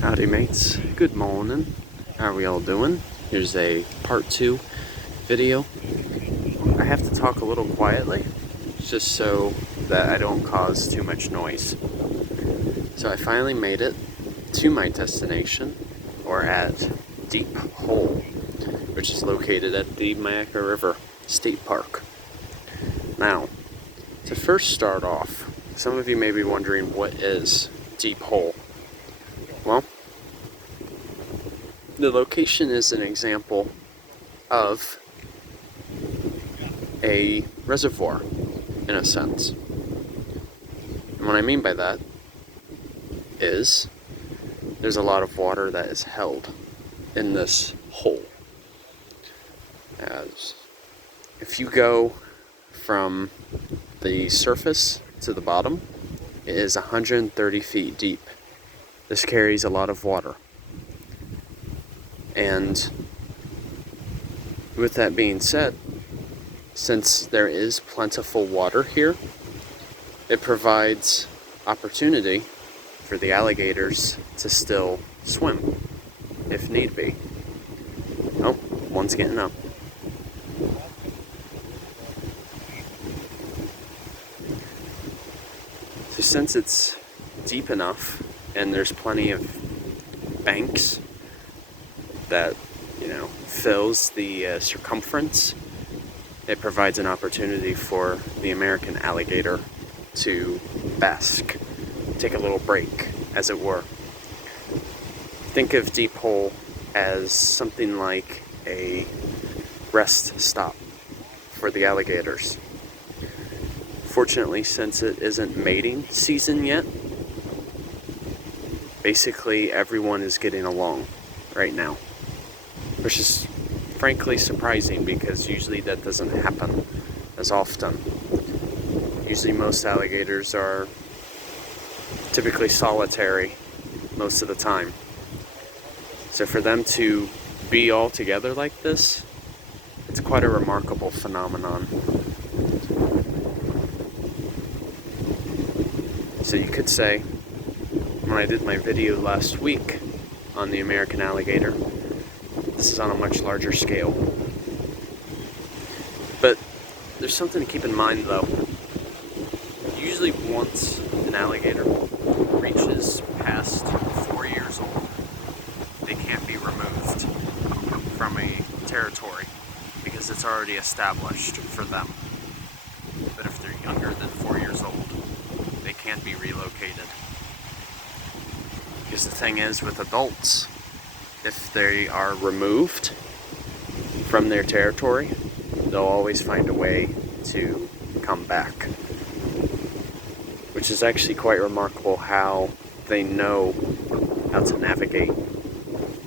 Howdy mates, good morning. How are we all doing? Here's a part 2 video. I have to talk a little quietly, just so that I don't cause too much noise. So I finally made it to my destination, or at Deep Hole, which is located at the Myakka River State Park. Now, to first start off, some of you may be wondering, what is Deep Hole? Well, the location is an example of a reservoir, in a sense. And what I mean by that is there's a lot of water that is held in this hole. As if you go from the surface to the bottom, it is 130 feet deep. This carries a lot of water. And with that being said, since there is plentiful water here, it provides opportunity for the alligators to still swim, if need be. Oh, one's getting up. So since it's deep enough and there's plenty of banks that, fills the circumference, it provides an opportunity for the American alligator to bask, take a little break, as it were. Think of Deep Hole as something like a rest stop for the alligators. Fortunately, since it isn't mating season yet, basically everyone is getting along right now, which is frankly surprising because usually that doesn't happen as often. Usually most alligators are typically solitary most of the time. So for them to be all together like this, it's quite a remarkable phenomenon. So you could say, when I did my video last week on the American alligator, this is on a much larger scale. But there's something to keep in mind though. Usually once an alligator reaches past 4 years old, they can't be removed from a territory because it's already established for them. But if they're younger than 4 years old, they can't be relocated. Because the thing is, with adults, if they are removed from their territory, they'll always find a way to come back. Which is actually quite remarkable how they know how to navigate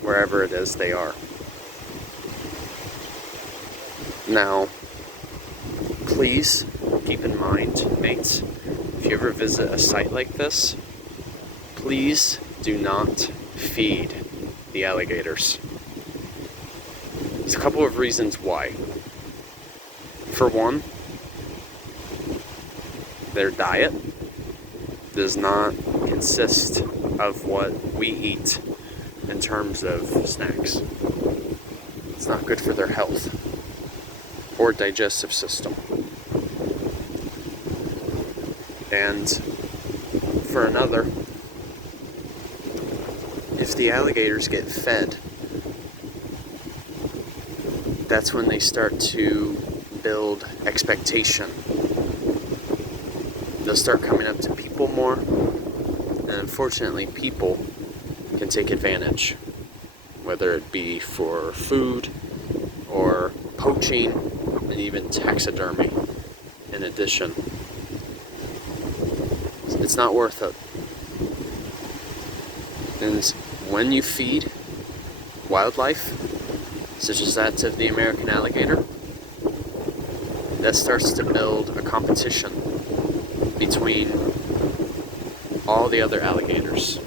wherever it is they are. Now, please keep in mind, mates, if you ever visit a site like this, please do not feed the alligators. There's a couple of reasons why. For one, their diet does not consist of what we eat in terms of snacks. It's not good for their health or digestive system. And for another, if the alligators get fed, that's when they start to build expectation. They'll start coming up to people more, and unfortunately people can take advantage, whether it be for food or poaching and even taxidermy in addition. It's not worth it. And when you feed wildlife, such as that of the American alligator, that starts to build a competition between all the other alligators.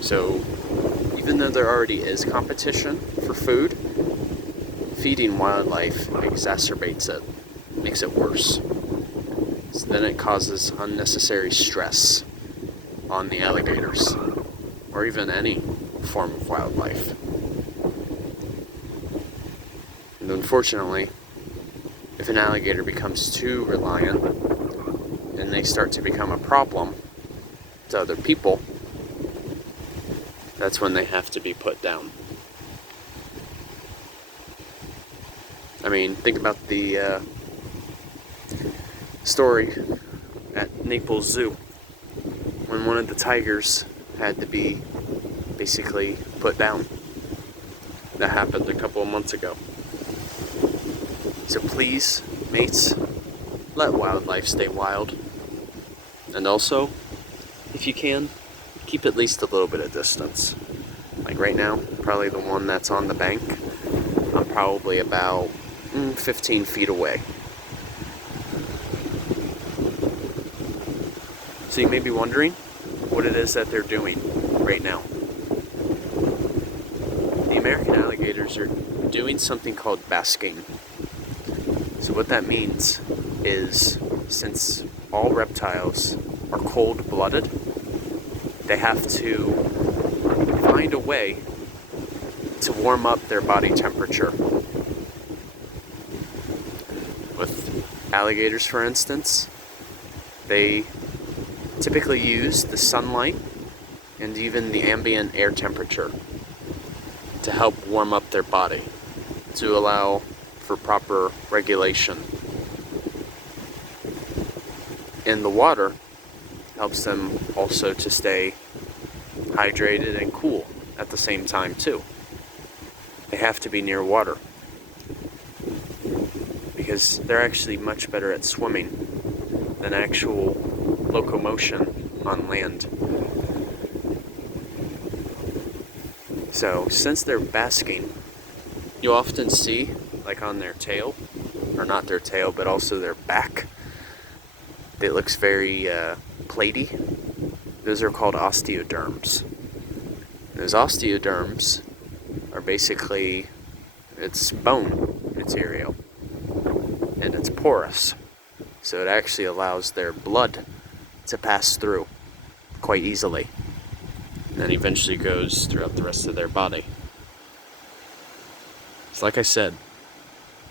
So even though there already is competition for food, feeding wildlife exacerbates it, makes it worse. So then it causes unnecessary stress on the alligators, or even any form of wildlife. And unfortunately, if an alligator becomes too reliant and they start to become a problem to other people, that's when they have to be put down. I mean, think about the story at Naples Zoo when one of the tigers had to be basically put down. That happened a couple of months ago. So please, mates, let wildlife stay wild. And also, if you can, keep at least a little bit of distance. Like right now, probably the one that's on the bank, I'm probably about 15 feet away. So you may be wondering what it is that they're doing right now. The American alligators are doing something called basking. So what that means is, since all reptiles are cold-blooded, they have to find a way to warm up their body temperature. With alligators, for instance, they typically use the sunlight and even the ambient air temperature to help warm up their body, to allow for proper regulation. And the water helps them also to stay hydrated and cool at the same time too. They have to be near water because they're actually much better at swimming than actual locomotion on land. So since they're basking, you often see, like on their tail, or not their tail, but also their back, it looks very platy. Those are called osteoderms. Those osteoderms are basically, it's bone material, and it's porous. So it actually allows their blood to pass through quite easily, and then eventually goes throughout the rest of their body. So like I said,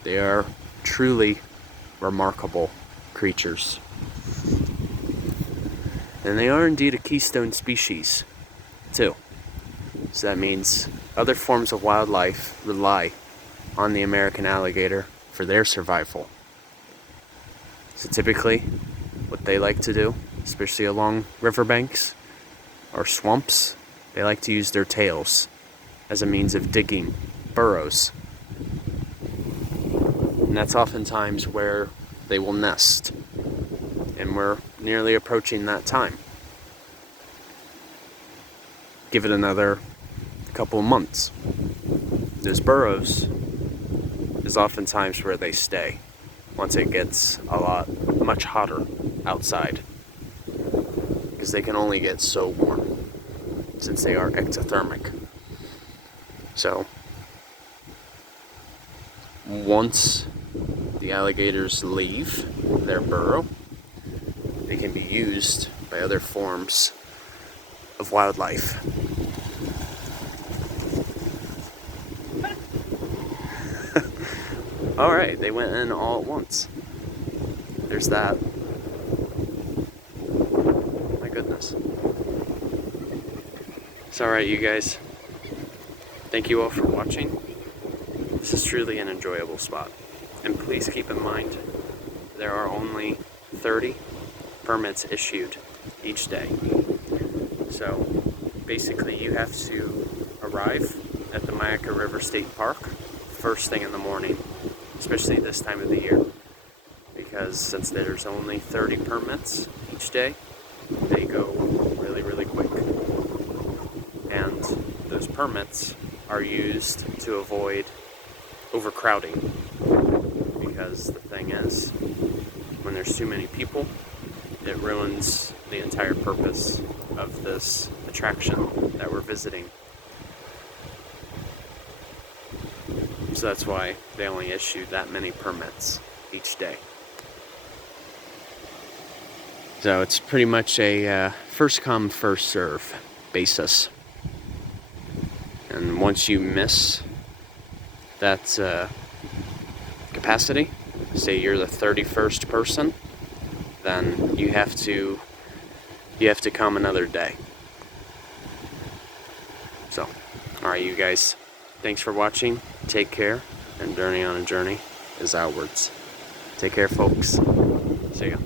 they are truly remarkable creatures. And they are indeed a keystone species, too. So that means other forms of wildlife rely on the American alligator for their survival. So typically, what they like to do, especially along riverbanks or swamps, they like to use their tails as a means of digging burrows. And that's oftentimes where they will nest. And we're nearly approaching that time. Give it another couple of months. Those burrows is oftentimes where they stay once it gets much hotter outside, because they can only get so warm since they are ectothermic. So once the alligators leave their burrow, they can be used by other forms of wildlife. Alright, they went in all at once. There's that. My goodness. It's alright, you guys. Thank you all for watching. This is truly an enjoyable spot. And please keep in mind, there are only 30 permits issued each day. So basically you have to arrive at the Myakka River State Park first thing in the morning, especially this time of the year, because since there's only 30 permits each day, they go really, really quick. And those permits are used to avoid overcrowding, because the thing is, when there's too many people, it ruins the entire purpose of this attraction that we're visiting. So that's why they only issue that many permits each day. So it's pretty much a first come, first serve basis. And once you miss that capacity, say you're the 31st person, then you have to come another day. So, alright you guys, thanks for watching, take care, and Journey on a Journey is outwards. Take care folks, see ya.